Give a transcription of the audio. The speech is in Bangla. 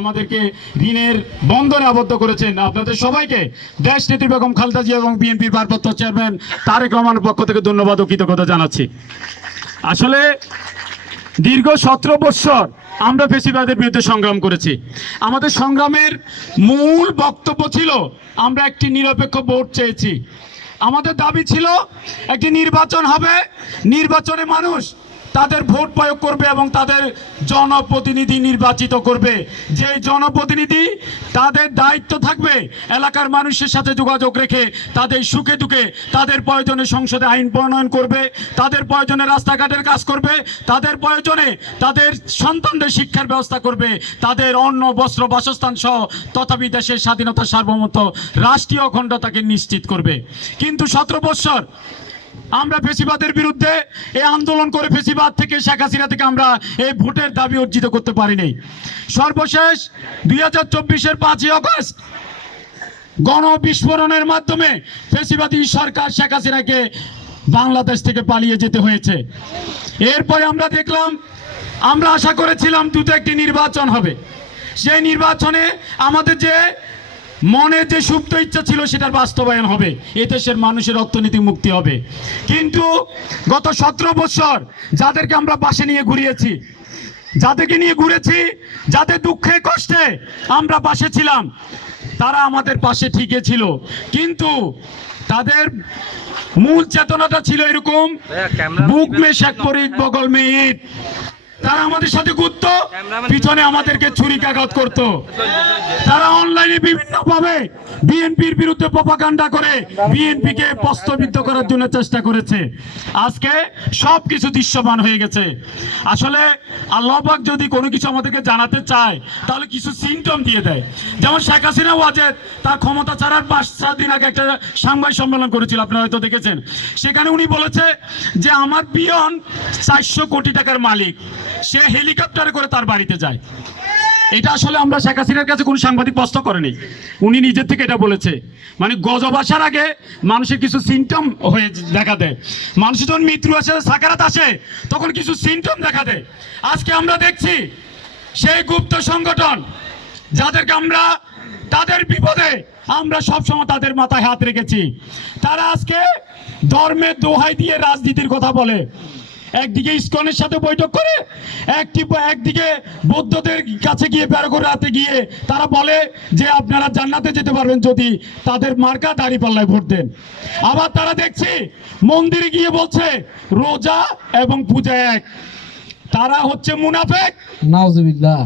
আমাদেরকে ঋণের বন্ধনে আবদ্ধ করেছেন। আপনাদের সবাইকে দেশ নেত্রী বেগম খালেদা জিয়া এবং বিএনপির ভারপ্রাপ্ত চেয়ারম্যান তারেক রহমানের পক্ষ থেকে ধন্যবাদ ও কৃতজ্ঞতা জানাচ্ছি। আসলে দীর্ঘ 17 বছর আমরা ফ্যাসিবাদের বিরুদ্ধে সংগ্রাম করেছি। আমাদের সংগ্রামের মূল বক্তব্য ছিল আমরা একটি নিরপেক্ষ ভোট চেয়েছি। আমাদের দাবি ছিল একটি নির্বাচন হবে, নির্বাচনে মানুষ তাদের ভোট প্রয়োগ করবে এবং তাদের জনপ্রতিনিধি নির্বাচিত করবে। যে জনপ্রতিনিধি তাদের দায়িত্ব থাকবে এলাকার মানুষের সাথে যোগাযোগ রেখে তাদের সুখে দুঃখে, তাদের প্রয়োজনে সংসদে আইন প্রণয়ন করবে, তাদের প্রয়োজনে রাস্তাঘাটের কাজ করবে, তাদের প্রয়োজনে তাদের সন্তানদের শিক্ষার ব্যবস্থা করবে, তাদের অন্ন বস্ত্র বাসস্থান সহ তথাপি দেশের স্বাধীনতা সার্বভৌমত্ব রাষ্ট্রীয় অখণ্ডতাকে নিশ্চিত করবে। কিন্তু 17 বছর আমরা ফ্যাসিবাদের বিরুদ্ধে এই আন্দোলন করে ফ্যাসিবাদ থেকে শেখ হাসিনা থেকে আমরা এই ভোটের দাবি অর্জিত করতে পারিনি। সর্বশেষ 2024-এর 5ই আগস্ট গণবিস্ফোরণের মাধ্যমে ফ্যাসিবাদী সরকার শেখ হাসিনাকে বাংলাদেশ থেকে পালিয়ে যেতে হয়েছে। এরপরে আমরা দেখলাম, আমরা আশা করেছিলাম দ্রুত একটি নির্বাচন হবে। সেই নির্বাচনে আমাদের যে মনে যে সুপ্ত ইচ্ছা ছিল সেটার বাস্তবায়ন হবে, এ দেশের মানুষের অর্থনৈতিক মুক্তি হবে। কিন্তু গত 17 বছর যাদেরকে আমরা পাশে নিয়ে ঘুরিয়েছি, যাদেরকে নিয়ে ঘুরেছি, যাদের দুঃখে কষ্টে আমরা পাশে ছিলাম, তারা আমাদের পাশে ঠিকই ছিল। কিন্তু তাদের মূল চেতনাটা ছিল এরকম, বুক মে শেখ ফরিদ বগল মে ইট। তারা আমাদের সাথে ঘুরতো, পিছনে আমাদেরকে ছুরিকাঘাত করত। তারা অনলাইনে বিভিন্ন ভাবে বিএনপির বিরুদ্ধে প্রপাগান্ডা করে বিএনপিকে প্রশ্নবিদ্ধ করার জন্য চেষ্টা করেছে। আজকে সবকিছু দৃশ্যমান হয়ে গেছে। আসলে আল্লাহ পাক যদি কোনো কিছু আমাদেরকে জানাতে চায় তাহলে কিছু সিমটম দিয়ে দেয়। যেমন শেখ হাসিনা ওয়াজেদ তার ক্ষমতা ছাড়ার 5-7 দিন আগে একটা সাংবাদিক সম্মেলন করেছিল, আপনারা হয়তো দেখেছেন। সেখানে উনি বলেছে যে আমার পিয়ন 400 কোটি টাকার মালিক, সে হেলিকপ্টারে করে তার বাড়িতে যায়। এটা আসলে আমরা শেখ হাসিনার কাছে কোন সাংবাদিক প্রশ্ন করেনি, উনি নিজের থেকে এটা বলেছে। মানে গজব আসার আগে মানুষের কিছু সিমটম হয়ে দেখা দেয়। মানুষের যখন মৃত্যু আসে, সাকারাত আসে, তখন কিছু সিমটম দেখা দেয়। আজকে আমরা দেখছি সেই গুপ্ত সংগঠন যাদেরকে আমরা তাদের বিপদে আমরা সবসময় তাদের মাথায় হাত রেখেছি, তারা আজকে ধর্মের দোহাই দিয়ে রাজনীতির কথা বলে। একদিকে ইসকনের সাথে বৈঠক করে, একদিকে বৌদ্ধদের কাছে গিয়ে বেড়াতে গিয়ে তারা বলে যে আপনারা জান্নাতে যেতে পারবেন যদি তাদের মার্কা দাঁড়িপাল্লায় ভোট দেন। আবার তারা দেখছি মন্দিরে গিয়ে বলছে রোজা এবং পূজা এক। তারা হচ্ছে মুনাফেক। নাউজুবিল্লাহ।